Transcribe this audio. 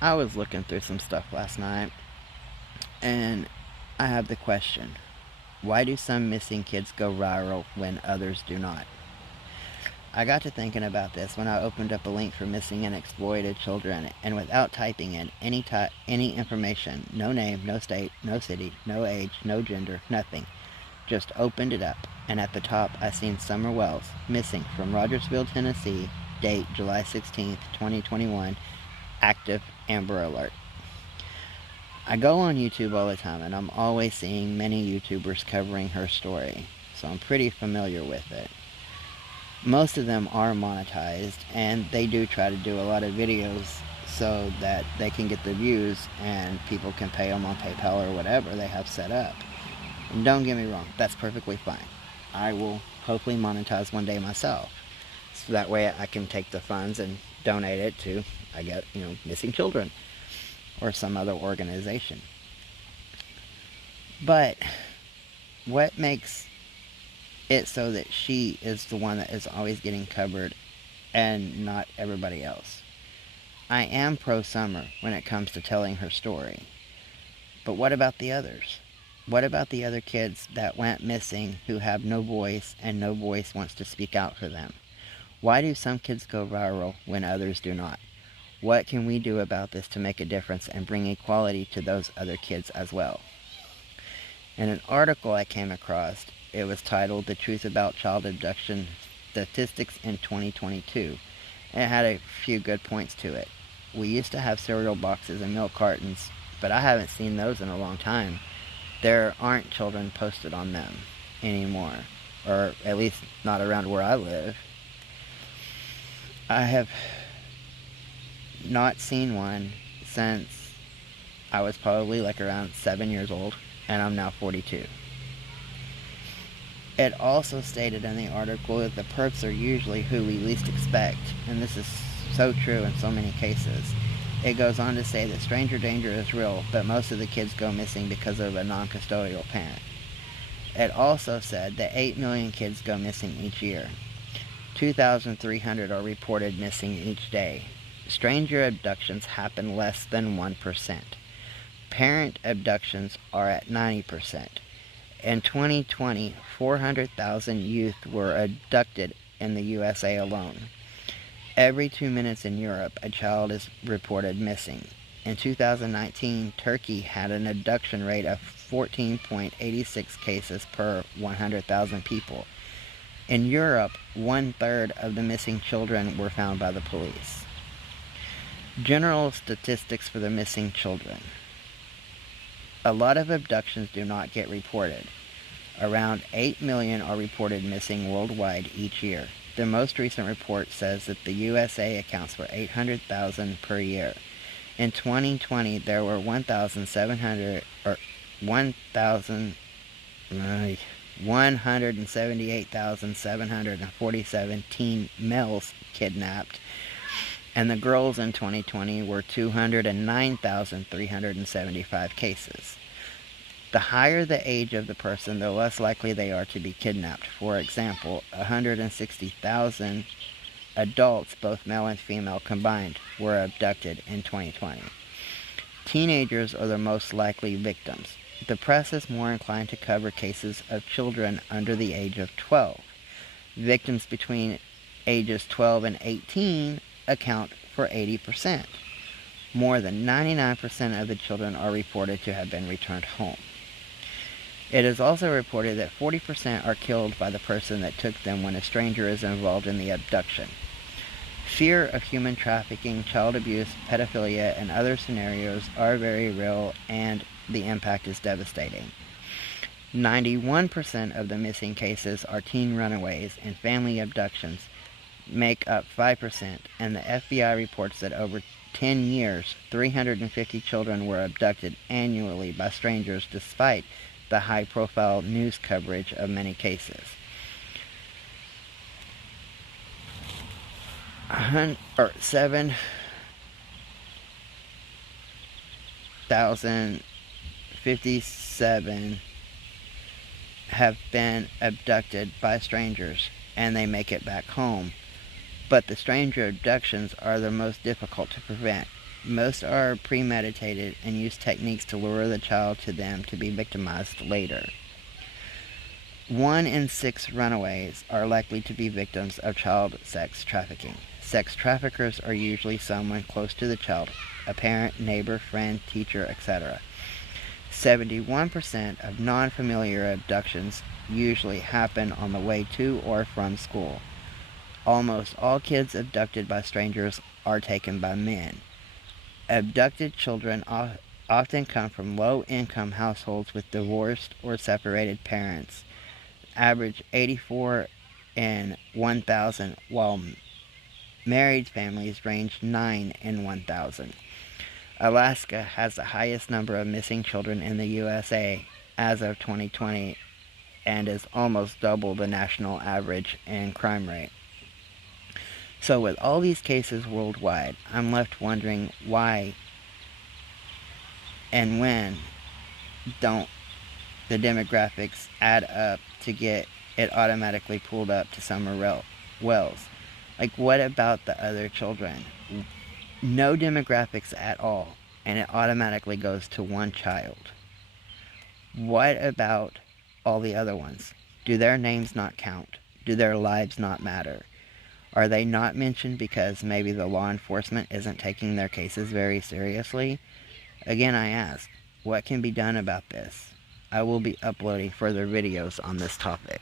I was looking through some stuff last night, and I have the question: why do some missing kids go viral when others do not? I got to thinking about this when I opened up a link for missing and exploited children, and without typing in any information, no name, no state, no city, no age, no gender, nothing, just opened it up, and at the top I seen Summer Wells, missing from Rogersville, Tennessee, date July 16th, 2021, active Amber Alert. I go on YouTube all the time, and I'm always seeing many YouTubers covering her story, so I'm pretty familiar with it. Most of them are monetized, and they do try to do a lot of videos so that they can get the views and people can pay them on PayPal or whatever they have set up. And don't get me wrong, that's perfectly fine. I will hopefully monetize one day myself, so that way I can take the funds and donate it to, missing children or some other organization. But what makes it so that she is the one that is always getting covered and not everybody else? I am pro Summer when it comes to telling her story. But what about the others? What about the other kids that went missing who have no voice and no voice wants to speak out for them? Why do some kids go viral when others do not? What can we do about this to make a difference and bring equality to those other kids as well? In an article I came across, it was titled "The Truth About Child Abduction Statistics in 2022." And it had a few good points to it. We used to have cereal boxes and milk cartons, but I haven't seen those in a long time. There aren't children posted on them anymore, or at least not around where I live. I have not seen one since I was probably like around 7 years old, and I'm now 42. It also stated in the article that the perps are usually who we least expect, and this is so true in so many cases. It goes on to say that stranger danger is real, but most of the kids go missing because of a non-custodial parent. It also said that 8 million kids go missing each year. 2,300 are reported missing each day. Stranger abductions happen less than 1%. Parent abductions are at 90%. In 2020, 400,000 youth were abducted in the USA alone. Every 2 minutes in Europe, a child is reported missing. In 2019, Turkey had an abduction rate of 14.86 cases per 100,000 people. In Europe, 1/3 of the missing children were found by the police. General statistics for the missing children. A lot of abductions do not get reported. Around 8 million are reported missing worldwide each year. The most recent report says that the USA accounts for 800,000 per year. In 2020, there were 178,747 teen males kidnapped, and the girls in 2020 were 209,375 cases. The higher the age of the person, the less likely they are to be kidnapped. For example, 160,000 adults, both male and female combined, were abducted in 2020. Teenagers are the most likely victims. The press is more inclined to cover cases of children under the age of 12. Victims between ages 12 and 18 account for 80%. More than 99% of the children are reported to have been returned home. It is also reported that 40% are killed by the person that took them when a stranger is involved in the abduction. Fear of human trafficking, child abuse, pedophilia, and other scenarios are very real, and the impact is devastating. 91% of the missing cases are teen runaways, and family abductions make up 5%, and the FBI reports that over 10 years, 350 children were abducted annually by strangers despite the high-profile news coverage of many cases. 7,057 have been abducted by strangers, and they make it back home. But the stranger abductions are the most difficult to prevent. Most are premeditated and use techniques to lure the child to them to be victimized later. 1 in 6 runaways are likely to be victims of child sex trafficking. Sex traffickers are usually someone close to the child, a parent, neighbor, friend, teacher, etc. 71% of non-familiar abductions usually happen on the way to or from school. Almost all kids abducted by strangers are taken by men. Abducted children often come from low-income households with divorced or separated parents. Average 84 in 1,000, while married families range 9 in 1,000. Alaska has the highest number of missing children in the USA as of 2020 and is almost double the national average in crime rate. So with all these cases worldwide, I'm left wondering why and when don't the demographics add up to get it automatically pulled up to Summer Wells. Like, what about the other children? No demographics at all, and it automatically goes to one child. What about all the other ones? Do their names not count? Do their lives not matter? Are they not mentioned because maybe the law enforcement isn't taking their cases very seriously? Again, I ask, what can be done about this? I will be uploading further videos on this topic.